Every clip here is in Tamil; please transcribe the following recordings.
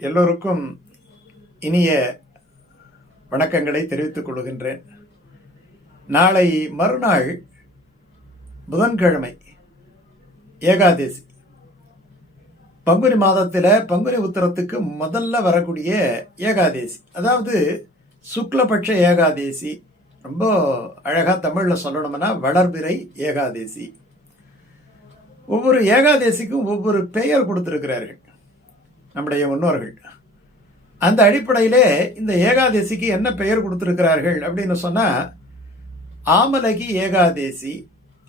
எல்லோருக்கும் இனிய வணக்கங்களை தெரிவித்துக் கொள்கின்றேன். நாளை மறுநாள் புதன்கிழமை ஏகாதேசி. பங்குனி மாதத்தில் பங்குனி உத்தரத்துக்கு முதல்ல வரக்கூடிய ஏகாதேசி. அதாவது சுக்லபட்ச ஏகாதேசி. ரொம்ப அழகாக தமிழில் சொல்லணும்னா வளர்பிறை ஏகாதேசி. ஒவ்வொரு ஏகாதேசிக்கும் ஒவ்வொரு பெயர் கொடுத்துருக்கிறார்கள். நம்முடைய முன்னோர்கள். அந்த அடிப்படையிலே இந்த ஏகாதேசிக்கு என்ன பெயர் கொடுத்துருக்கிறார்கள் அப்படின்னு சொன்னால் ஆமலகி ஏகாதேசி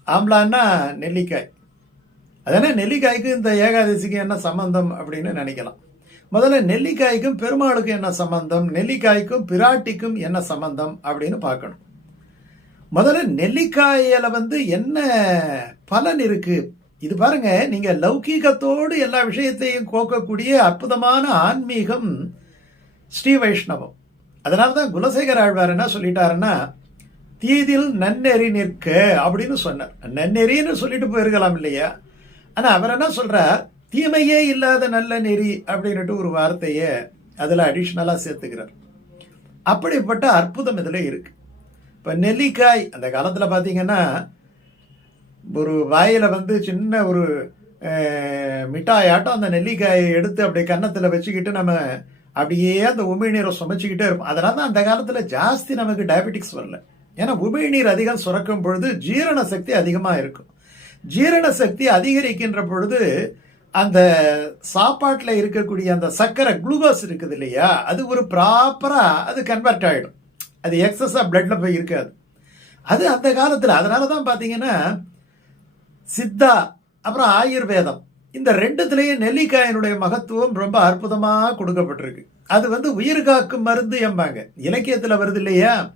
ஆம்லான்னா நெல்லிக்காய். அதனால் நெல்லிக்காய்க்கு இந்த ஏகாதசிக்கு என்ன சம்பந்தம் அப்படின்னு நினைக்கலாம். முதல்ல நெல்லிக்காய்க்கும் பெருமாளுக்கும் என்ன சம்பந்தம் நெல்லிக்காய்க்கும் பிராட்டிக்கும் என்ன சம்பந்தம் அப்படின்னு பார்க்கணும். முதல்ல நெல்லிக்காயில் வந்து என்ன பலன் இருக்குது இது பாருங்க நீங்க லௌகீகத்தோடு எல்லா விஷயத்தையும் கோக்கக்கூடிய அற்புதமான ஆன்மீகம் ஸ்ரீ வைஷ்ணவம். அதனால தான் குலசேகர ஆழ்வார் என்ன சொல்லிட்டாருன்னா தீதில் நன்னெறி நிற்க அப்படின்னு சொன்னார். நன்னெறின்னு சொல்லிட்டு போயிருக்கலாம் இல்லையா? ஆனா அவர் என்ன சொல்றார்? தீமையே இல்லாத நல்ல நெறி அப்படின்னுட்டு ஒரு வார்த்தையை அதில் அடிஷ்னலாக சேர்த்துக்கிறார். அப்படிப்பட்ட அற்புதம் இதில் இருக்கு. இப்போ நெல்லிக்காய் அந்த காலத்தில் பார்த்தீங்கன்னா ஒரு வாயில வந்து சின்ன ஒரு மிட்டாயாட்டம் அந்த நெல்லிக்காயை எடுத்து அப்படியே கன்னத்தில் வச்சுக்கிட்டு நம்ம அப்படியே அந்த உமிழ்நீரை சுமைச்சிக்கிட்டே இருப்போம். அதனால தான் அந்த காலத்தில் ஜாஸ்தி நமக்கு டயபெட்டிக்ஸ் வரல. ஏன்னா உமிழ்நீர் அதிகம் சுரக்கும் பொழுது ஜீரண சக்தி அதிகமாக இருக்கும். ஜீரண சக்தி அதிகரிக்கின்ற பொழுது அந்த சாப்பாட்டில் இருக்கக்கூடிய அந்த சர்க்கரை குளுக்கோஸ் இருக்குது இல்லையா அது ஒரு ப்ராப்பராக அது கன்வெர்ட் ஆகிடும் அது எக்ஸஸாக பிளட்டில் போய் இருக்காது. அது அந்த காலத்தில். அதனால தான் பார்த்தீங்கன்னா சித்தா அப்புறம் ஆயுர்வேதம். இந்த ரெண்டுத்துலேயும் நெல்லிக்காயினுடைய மகத்துவம் ரொம்ப அற்புதமாக கொடுக்கப்பட்டிருக்கு. அது வந்து உயிர் காக்கும் மருந்து எம்பாங்க. இலக்கியத்தில் வருது இல்லையா?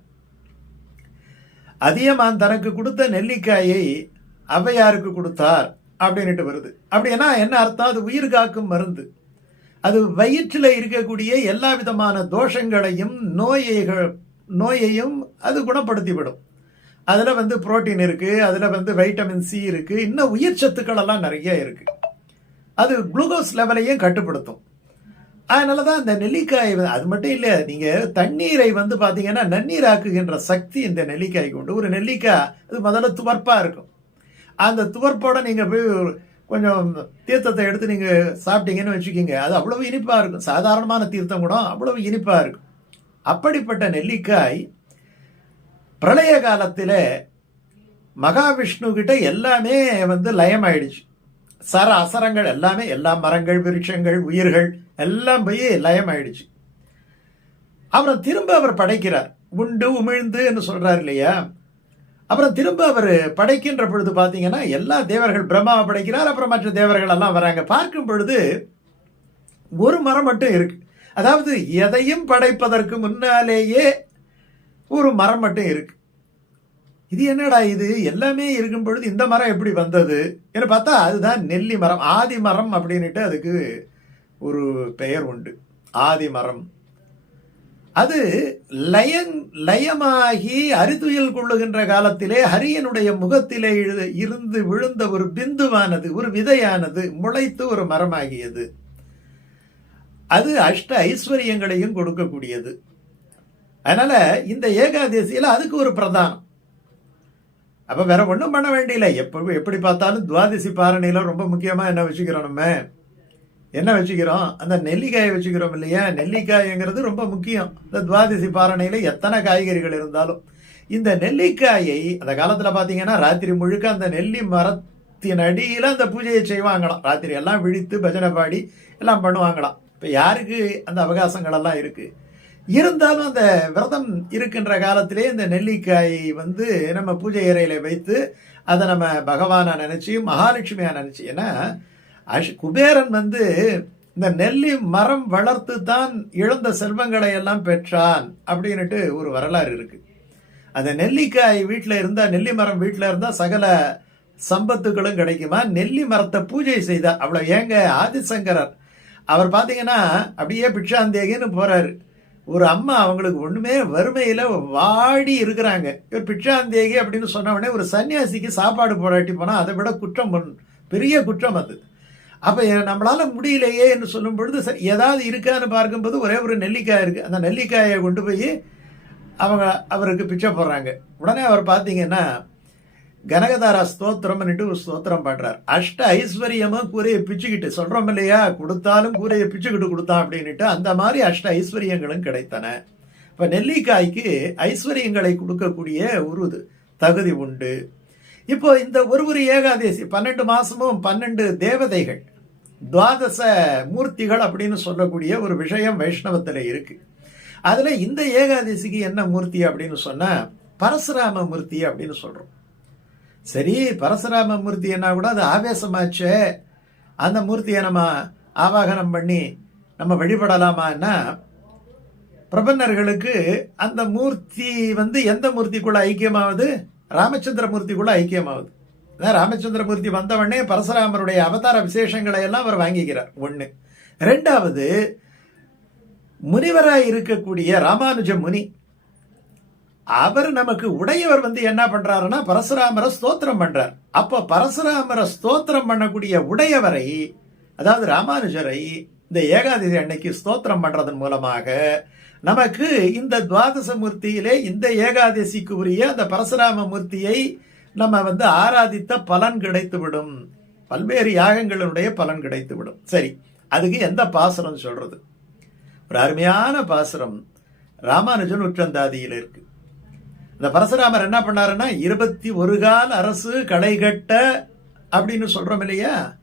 அதியமான் தனக்கு கொடுத்த நெல்லிக்காயை அவ்வையாருக்கு கொடுத்தார் அப்படின்னுட்டு வருது. அப்படின்னா என்ன அர்த்தம்? அது உயிர் காக்கும் மருந்து. அது வயிற்றில் இருக்கக்கூடிய எல்லா விதமான தோஷங்களையும் நோயைகள் நோயையும் அது குணப்படுத்திவிடும். அதில் வந்து புரோட்டீன் இருக்குது அதில் வந்து வைட்டமின் சி இருக்குது இன்னும் உயிர் சத்துக்கள் எல்லாம் நிறைய இருக்குது அது குளுக்கோஸ் லெவலையும் கட்டுப்படுத்தும். அதனால தான் இந்த நெல்லிக்காய் அது மட்டும் இல்லை நீங்கள் தண்ணீரை வந்து பாத்தீங்கன்னா நன்னீராக்குகின்ற சக்தி இந்த நெல்லிக்காய்க்கு உண்டு ஒரு நெல்லிக்காய் அது முதல்ல துவர்ப்பாக இருக்கும். அந்த துவர்ப்போட நீங்கள் போய் கொஞ்சம் தீர்த்தத்தை எடுத்து நீங்கள் சாப்பிட்டீங்கன்னு வச்சுக்கோங்க அது அவ்வளவு இனிப்பாக இருக்கும். சாதாரணமான தீர்த்தம் கூட அவ்வளவு இனிப்பாக இருக்கும். அப்படிப்பட்ட நெல்லிக்காய் பிரளய காலத்தில் மகாவிஷ்ணு கிட்ட எல்லாமே வந்து லயம் ஆயிடுச்சு சர அசரங்கள் எல்லாமே எல்லா மரங்கள் விருட்சங்கள் உயிர்கள் எல்லாம் போய் லயமாயிடுச்சு. அப்புறம் திரும்ப அவர் படைக்கிறார். உண்டு உமிழ்ந்து என்று சொல்றார் இல்லையா? அப்புறம் திரும்ப அவர் படைக்கின்ற பொழுது பார்த்தீங்கன்னா எல்லா தேவர்கள் பிரம்மாவை படைக்கிறார் அப்புறம் மற்ற தேவர்கள் எல்லாம் வராங்க. பார்க்கும் பொழுது ஒரு மரம் மட்டும் இருக்கு. அதாவது எதையும் படைப்பதற்கு முன்னாலேயே ஒரு மரம் மட்டும் இருக்கு. இது என்னடா இது? எல்லாமே இருக்கும் பொழுது இந்த மரம் எப்படி வந்தது? என்று பார்த்தா அதுதான் நெல்லி மரம் ஆதி மரம் அப்படின்னுட்டு அதுக்கு ஒரு பெயர் உண்டு. ஆதி மரம். அது லயன் லயமாகி அரிதுயில் கொள்ளுகின்ற காலத்திலே ஹரியனுடைய முகத்திலே இருந்து விழுந்த ஒரு பிந்துவானது ஒரு விதையானது முளைத்து ஒரு மரமாகியது. அது அஷ்ட ஐஸ்வர்யங்களையும் கொடுக்கக்கூடியது. அதனால இந்த ஏகாதசியில் அதுக்கு ஒரு பிரதானம். அப்போ வேற ஒன்றும் பண்ண வேண்டியில்லை. எப்போ எப்படி பார்த்தாலும் துவாதசி பாரணியில் ரொம்ப முக்கியமாக என்ன வச்சுக்கிறோம் நம்ம? என்ன வச்சுக்கிறோம்? அந்த நெல்லிக்காயை வச்சுக்கிறோம் இல்லையா? நெல்லிக்காய்ங்கிறது ரொம்ப முக்கியம். இந்த துவாதசி பாரணையில் எத்தனை காய்கறிகள் இருந்தாலும். இந்த நெல்லிக்காயை அந்த காலத்தில் பார்த்தீங்கன்னா ராத்திரி முழுக்க அந்த நெல்லி மரத்தின் அடியில் அந்த பூஜையை செய்வாங்களாம். ராத்திரி எல்லாம் விழித்து பஜனை பாடி எல்லாம் பண்ணுவாங்களாம். இப்போ யாருக்கு அந்த அவகாசங்கள் எல்லாம் இருந்தாலும் அந்த விரதம் இருக்கின்ற காலத்திலே இந்த நெல்லிக்காய் வந்து நம்ம பூஜை அறையில் வைத்து அதை நம்ம பகவானாக நினச்சி மகாலட்சுமியாக நினச்சி ஏன்னா அஷ் குபேரன் வந்து இந்த நெல்லி மரம் வளர்த்து தான் இழந்த செல்வங்களை எல்லாம் பெற்றான் அப்படின்னுட்டு ஒரு வரலாறு இருக்கு. அந்த நெல்லிக்காய் வீட்டில் இருந்தால் நெல்லி மரம் வீட்டில் இருந்தால் சகல சம்பத்துகளும் கிடைக்குமா? நெல்லி மரத்தை பூஜை செய்தார் அவ்வளோ ஏங்க ஆதிசங்கரர். அவர் பார்த்தீங்கன்னா அப்படியே பிட்சாந்தேகின்னு போகிறாரு ஒரு அம்மா அவங்களுக்கு ஒன்றுமே வறுமையில் வாடி இருக்கிறாங்க. இவர் பிச்சாந்தேகி அப்படின்னு சொன்ன உடனே ஒரு சன்னியாசிக்கு சாப்பாடு போராட்டி போனால் அதை விட குற்றம் பண்- பெரிய குற்றம் அது. அப்போ நம்மளால் முடியலையே என்று சொல்லும் பொழுது சரி, ஏதாவது இருக்கான்னு பார்க்கும்போது ஒரே ஒரு நெல்லிக்காய் இருக்குது அந்த நெல்லிக்காயை கொண்டு போய் அவங்க அவருக்கு பிச்சை போடுறாங்க. உடனே அவர் பார்த்தீங்கன்னா கனகதாரா ஸ்தோத்திரம்னுட்டு ஒரு ஸ்தோத்திரம் பாடுறார். அஷ்ட ஐஸ்வர்யமும் கூரையை பிச்சுக்கிட்டு சொல்றோம் இல்லையா? கொடுத்தாலும் கூரையை பிச்சுக்கிட்டு கொடுத்தான் அப்படின்னுட்டு அந்த மாதிரி அஷ்ட ஐஸ்வர்யங்களும் கிடைத்தன. இப்ப நெல்லிக்காய்க்கு ஐஸ்வர்யங்களை கொடுக்கக்கூடிய ஒரு தகுதி உண்டு. இப்போ இந்த ஒரு ஒரு ஏகாதேசி பன்னெண்டு மாசமும் பன்னெண்டு தேவதைகள் துவாதச மூர்த்திகள் அப்படின்னு சொல்லக்கூடிய ஒரு விஷயம் வைஷ்ணவத்தில் இருக்கு. அதில் இந்த ஏகாதசிக்கு என்ன மூர்த்தி அப்படின்னு சொன்னால் பரசுராம மூர்த்தி அப்படின்னு சொல்கிறோம் சரி பரசுராம மூர்த்தி என்ன கூட அது ஆவேசமாச்சே. அந்த மூர்த்தியை நம்ம ஆவாகனம் பண்ணி நம்ம வழிபடலாமான்னா பிரபன்னர்களுக்கு அந்த மூர்த்தி வந்து எந்த மூர்த்திக்குள்ள ஐக்கியமாவது? ராமச்சந்திர மூர்த்திக்குள்ள ஐக்கியமாவது. ராமச்சந்திர மூர்த்தி வந்தவொடனே பரசுராமருடைய அவதார விசேஷங்களை எல்லாம் அவர் வாங்கிக்கிறார். ஒன்று ரெண்டாவது முனிவராய் இருக்கக்கூடிய ராமானுஜ முனி. அவர் நமக்கு உடையவர் வந்து என்ன பண்றாருன்னா பரசுராமரை ஸ்தோத்திரம் பண்றார். அப்போ பரசுராமரை ஸ்தோத்திரம் பண்ணக்கூடிய உடையவரை அதாவது ராமானுஜரை இந்த ஏகாதசி அன்னைக்கு ஸ்தோத்திரம் பண்றதன் மூலமாக நமக்கு இந்த துவாதச மூர்த்தியிலே இந்த ஏகாதசிக்கு உரிய அந்த பரசுராம மூர்த்தியை நம்ம வந்து ஆராதித்த பலன் கிடைத்துவிடும். பல்வேறு யாகங்களுடைய பலன் கிடைத்துவிடும். சரி அதுக்கு எந்த பாசுரம் சொல்றது? ஒரு அருமையான பாசுரம். ராமானுஜன் உற்றந்தாதியில் இருக்குது இந்த பரசுராமர் என்ன பண்ணாருன்னா இருபத்தி ஒரு கால் அரசு களைகட்ட அப்படின்னு சொல்கிறோம் இல்லையா?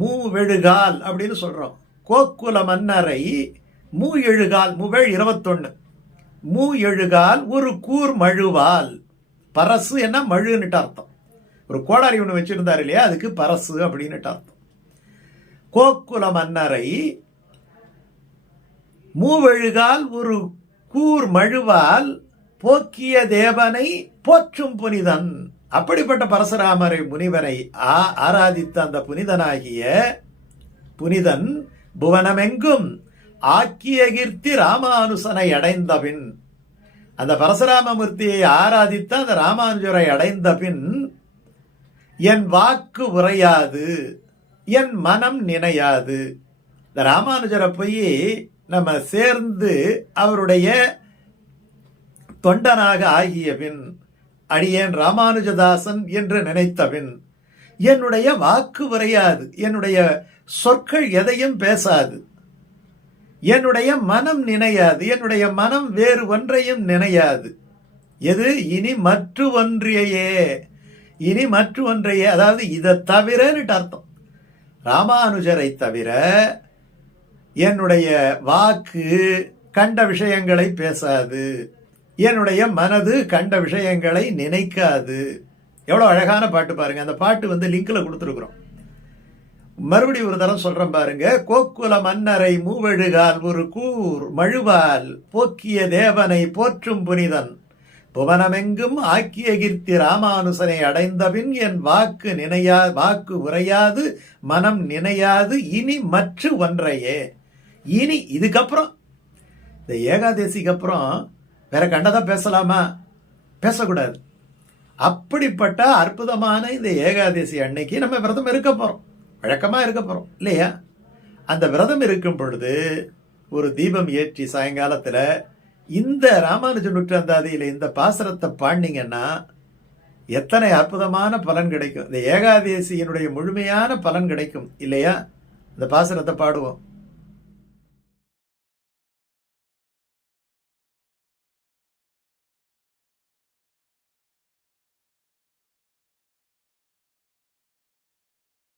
மூவெழுகால் அப்படின்னு சொல்கிறோம் கோக்குல மன்னரை மூ எழுகால் மூவெழ் இருபத்தொன்னு. மூ எழுகால் ஒரு கூர் மழுவால். பரசு என்ன? மழுன்னுட்டு அர்த்தம். ஒரு கோடாரி ஒன்று வச்சிருந்தாரு இல்லையா? அதுக்கு பரசு அப்படின்னுட்டு அர்த்தம். கோக்குல மன்னரை மூவெழுகால் ஒரு கூர் மழுவால் போக்கிய தேவனை போற்றும் புனிதன். அப்படிப்பட்ட பரசுராமரை முனிவரை ஆ- ஆராதித்த அந்த புனிதனாகிய புனிதன் புவனமெங்கும் ஆக்கிய கீர்த்தி ராமானுசனை அடைந்த பின் அந்த பரசுராமமூர்த்தியை ஆராதித்த அந்த ராமானுஜரை அடைந்த பின் என் வாக்கு உரையாது என் மனம் நினையாது. இந்த ராமானுஜரை போய் நம்ம சேர்ந்து அவருடைய தொண்டனாக ஆகிய பின் அடியேன் ராமானுஜதாசன் என்று நினைத்தபின் என்னுடைய வாக்கு உரையாது என்னுடைய சொற்கள் எதையும் பேசாது. என்னுடைய மனம் நினையாது என்னுடைய மனம் வேறு ஒன்றையும் நினையாது. எது? இனி மற்ற ஒன்றையே இனி மற்ற ஒன்றையே. அதாவது இதை தவிரன்னுட்டு அர்த்தம். ராமானுஜரை தவிர என்னுடைய வாக்கு கண்ட விஷயங்களை பேசாது. என்னுடைய மனது கண்ட விஷயங்களை நினைக்காது. எவ்வளோ அழகான பாட்டு பாருங்க. அந்த பாட்டு வந்து லிங்கில் கொடுத்துருக்குறோம். மறுபடியும் ஒரு தரம் சொல்கிறேன் பாருங்க. கோக்குல மன்னரை மூவழுகால் ஒரு கூர் மழுவால் போக்கிய தேவனை போற்றும் புனிதன். புவனமெங்கும் ஆக்கிய கீர்த்தி ராமானுசனை அடைந்தபின் என் வாக்கு நினையா வாக்கு உரையாது மனம் நினையாது இனி மற்ற ஒன்றையே. இனி இதுக்கப்புறம் இந்த ஏகாதசிக்கு அப்புறம் வேற கண்டதா பேசலாமா? பேசக்கூடாது. அப்படிப்பட்ட அற்புதமான இந்த ஏகாதசி அன்னைக்கு நம்ம விரதம் இருக்க போறோம். வழக்கமா இருக்க போறோம் இல்லையா? அந்த விரதம் இருக்கும் பொழுது ஒரு தீபம் ஏற்றி சாயங்காலத்துல இந்த ராமானுஜ நூற்றாந்தாதியில இந்த பாசரத்தை பாடினீங்கன்னா எத்தனை அற்புதமான பலன் கிடைக்கும். இந்த ஏகாதேசியினுடைய முழுமையான பலன் கிடைக்கும் இல்லையா? இந்த பாசரத்தை பாடுவோம்.